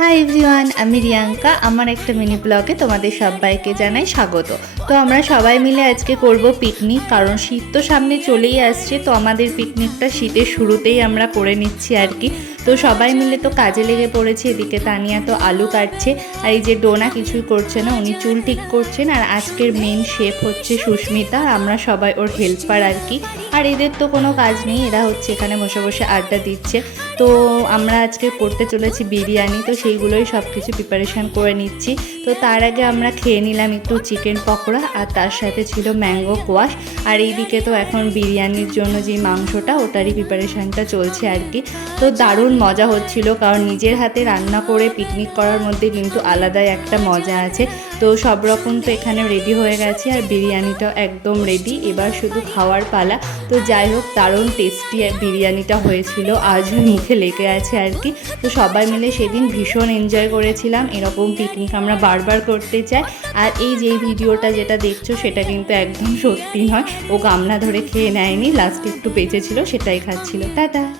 Hi everyone আমি রিয়াঙ্কা। আমার একটা মিনি ব্লগে তোমাদের সবাইকে জানাই স্বাগত। তো আমরা সবাই মিলে আজকে করব পিকনিক কারণ শীত তো সামনে চলেই আসছে, তো আমাদের পিকনিকটা শীতের শুরুতেই আমরা করে নিচ্ছি আর কি। তো সবাই মিলে তো কাজে লেগে পড়েছে, এদিকে তানিয়া তো আলু কাটছে, আর এই যে ডোনা কিছুই করছে না, উনি চুল ঠিক করছেন, আর আজকের মেন শেফ হচ্ছে সুস্মিতা, আমরা সবাই ওর হেল্পার আর কি। আর এদের তো কোনো কাজ নেই, এরা হচ্ছে এখানে বসে বসে আড্ডা দিচ্ছে। তো আমরা আজকে করতে চলেছি বিরিয়ানি, তো সেইগুলোই সব কিছু প্রিপারেশান করে নিচ্ছি। তো তার আগে আমরা খেয়ে নিলাম একটু চিকেন পকোড়া, আর তার সাথে ছিল ম্যাঙ্গো কোয়াশ আর এইদিকে তো এখন বিরিয়ানির জন্য যে মাংসটা, ওটারই প্রিপারেশানটা চলছে আর কি। তো দারুণ মজা হচ্ছিল, কারণ নিজের হাতে রান্না করে পিকনিক করার মধ্যে কিন্তু আলাদাই একটা মজা আছে। তো সব রকম তো এখানে রেডি হয়ে গেছে, আর বিরিয়ানিটাও একদম রেডি এবার শুধু খাওয়ার পালা। তো যাই হোক, দারুণ টেস্টি বিরিয়ানিটা হয়েছিল। আজও মুখে লেগে আছে আর কি। তো সবাই মিলে সেদিন ভীষণ এনজয় করেছিলাম। এরকম পিকনিক আমরা বারবার করতে চাই। আর এই যে ভিডিওটা যেটা দেখছ, সেটা কিন্তু একদম সত্যি নয়। ও গামলা ধরে খেয়ে নেয়নি। লাস্টে একটু বেঁচেছিল সেটাই খাচ্ছিল। টাটা!